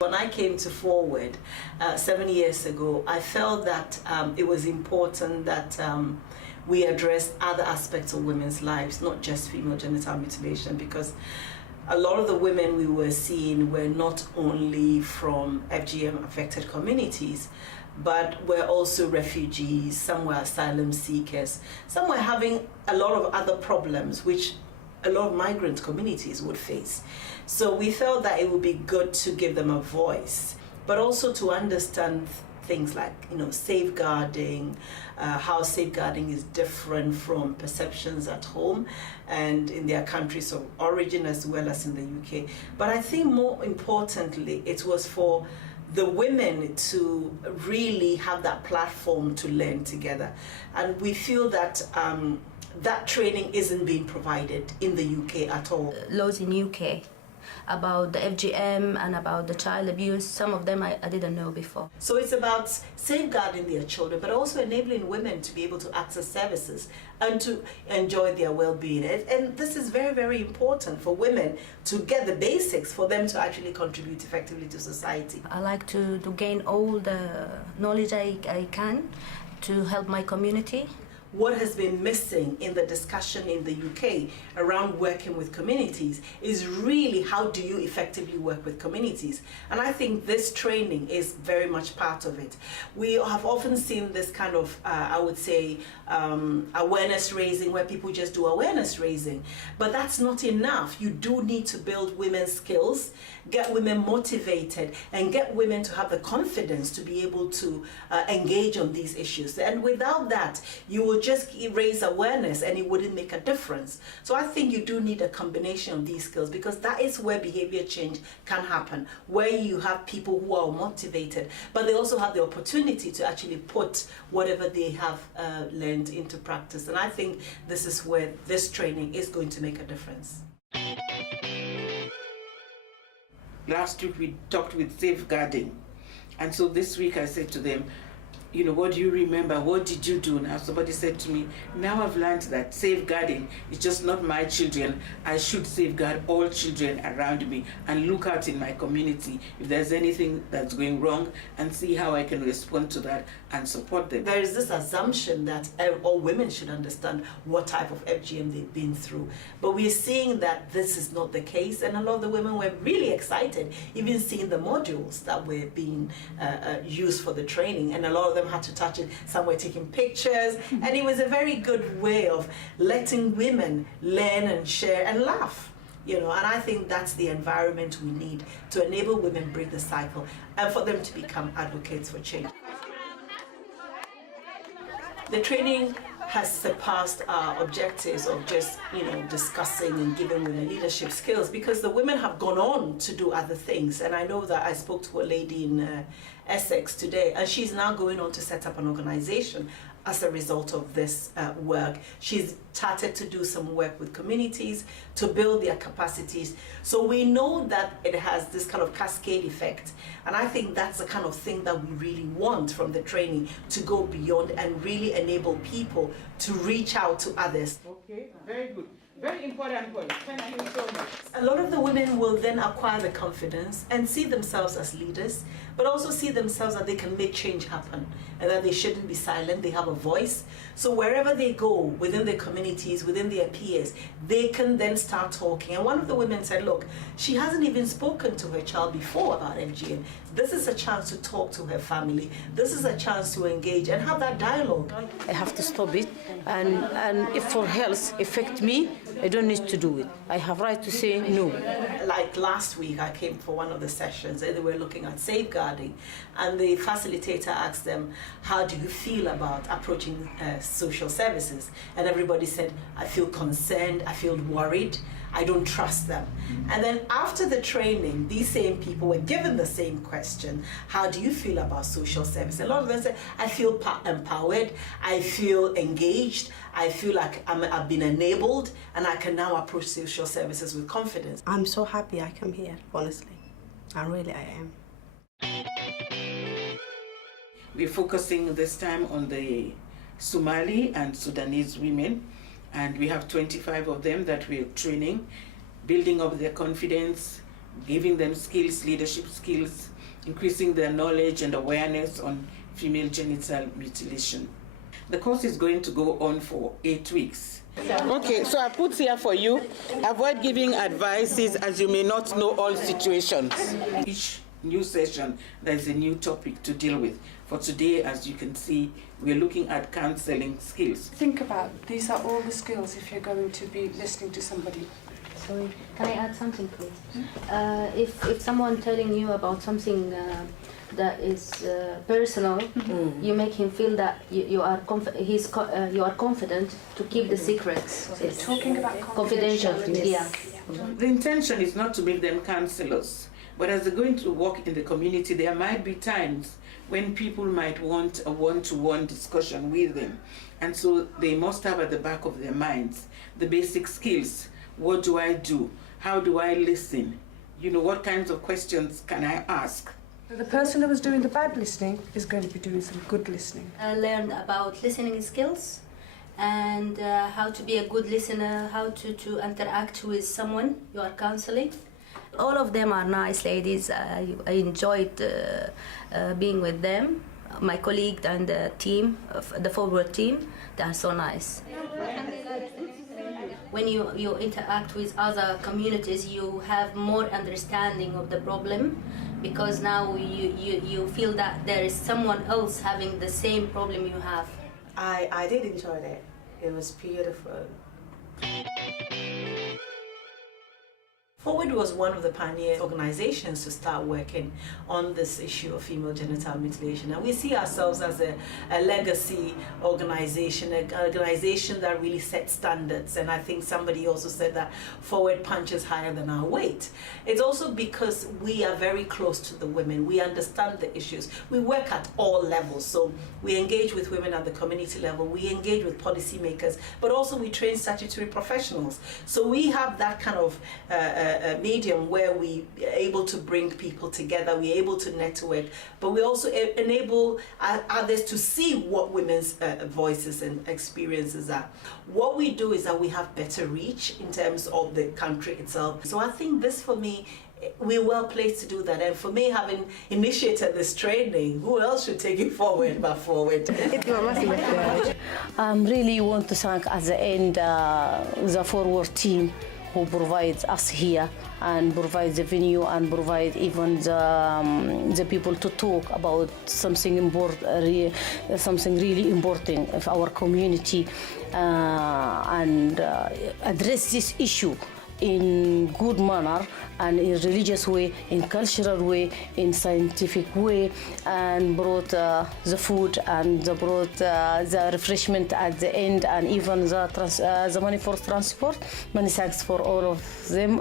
When I came to Forward 7 years ago, I felt that it was important that we address other aspects of women's lives, not just female genital mutilation, because a lot of the women we were seeing were not only from FGM affected communities, but were also refugees, some were asylum seekers, some were having a lot of other problems which a lot of migrant communities would face. So we felt that it would be good to give them a voice, but also to understand things like, safeguarding, how safeguarding is different from perceptions at home and in their countries of origin as well as in the UK. But I think more importantly, it was for the women to really have that platform to learn together. And we feel that that training isn't being provided in the UK at all. Laws in UK about the FGM and about the child abuse, some of them I didn't know before. So it's about safeguarding their children, but also enabling women to be able to access services and to enjoy their well-being. And this is very, very important for women to get the basics for them to actually contribute effectively to society. I like to gain all the knowledge I can to help my community. What has been missing in the discussion in the UK around working with communities is really how do you effectively work with communities. And I think this training is very much part of it. We have often seen this kind of, I would say, awareness raising where people just do awareness raising. But that's not enough. You do need to build women's skills, get women motivated, and get women to have the confidence to be able to engage on these issues. And without that, you will just raise awareness and it wouldn't make a difference. So I think you do need a combination of these skills, because that is where behavior change can happen, where you have people who are motivated, but they also have the opportunity to actually put whatever they have learned into practice. And I think this is where this training is going to make a difference. Last week we talked with safeguarding, and so this week I said to them, what do you remember? What did you do? Now somebody said to me, now I've learned that safeguarding is just not my children. I should safeguard all children around me and look out in my community if there's anything that's going wrong and see how I can respond to that and support them. There is this assumption that all women should understand what type of FGM they've been through. But we're seeing that this is not the case, and a lot of the women were really excited, even seeing the modules that were being used for the training, and a lot of them had to touch it. Some were taking pictures, and it was a very good way of letting women learn and share and laugh. And I think that's the environment we need to enable women break the cycle and for them to become advocates for change. The training has surpassed our objectives of just, discussing and giving women leadership skills, because the women have gone on to do other things. And I know that I spoke to a lady in Essex today, and she's now going on to set up an organization as a result of this work. She's started to do some work with communities to build their capacities. So we know that it has this kind of cascade effect. And I think that's the kind of thing that we really want from the training, to go beyond and really enable people to reach out to others. Okay, very good. Very important point. Thank you so much. A lot of the women will then acquire the confidence and see themselves as leaders, but also see themselves that they can make change happen and that they shouldn't be silent, they have a voice. So wherever they go, within their communities, within their peers, they can then start talking. And one of the women said, look, she hasn't even spoken to her child before about FGM. This is a chance to talk to her family. This is a chance to engage and have that dialogue. I have to stop it, and if for health affect me, I don't need to do it. I have right to say no. Like last week, I came for one of the sessions and they were looking at safeguarding, and the facilitator asked them, how do you feel about approaching social services? And everybody said, I feel concerned, I feel worried, I don't trust them. And then after the training, these same people were given the same question, how do you feel about social service? A lot of them said, I feel empowered, I feel engaged, I feel like I've been enabled, and I can now approach social services with confidence. I'm so happy I come here, honestly. I am. We're focusing this time on the Somali and Sudanese women, and we have 25 of them that we're training, building up their confidence, giving them skills, leadership skills, increasing their knowledge and awareness on female genital mutilation. The course is going to go on for 8 weeks. Okay, so I put here for you, avoid giving advices as you may not know all situations. Each new session, there's a new topic to deal with. For today, as you can see, we're looking at counseling skills. Think about, these are all the skills if you're going to be listening to somebody. Sorry, can I add something, please? If someone telling you about something that is personal, you make him feel that you are confident to keep the secrets. It's talking about Confidential. Yeah. The intention is not to make them counselors, but as they're going to work in the community, there might be times when people might want a one-to-one discussion with them. And so they must have at the back of their minds the basic skills. What do I do? How do I listen? You know, what kinds of questions can I ask? The person who was doing the bad listening is going to be doing some good listening. I learned about listening skills and how to be a good listener, how to interact with someone you are counseling. All of them are nice ladies. I enjoyed being with them. My colleague and the team, the forward team, they are so nice. When you interact with other communities, you have more understanding of the problem, because now you feel that there is someone else having the same problem you have. I did enjoy it. It was beautiful. Forward was one of the pioneer organizations to start working on this issue of female genital mutilation, and we see ourselves as a legacy organization, an organization that really sets standards. And I think somebody also said that Forward punches higher than our weight. It's also because we are very close to the women. We understand the issues. We work at all levels, so we engage with women at the community level, we engage with policymakers, but also we train statutory professionals. So we have that kind of a medium where we are able to bring people together, we're able to network, but we also enable others to see what women's voices and experiences are. What we do is that we have better reach in terms of the country itself. So I think this, for me, we're well placed to do that. And for me, having initiated this training, who else should take it forward but Forward? Really want to thank at the end the Forward team who provides us here and provides the venue and provide even the people to talk about something important, something really important of our community, and address this issue in good manner and in religious way, in cultural way, in scientific way, and brought the food and brought the refreshment at the end, and even the money for transport. Many thanks for all of them.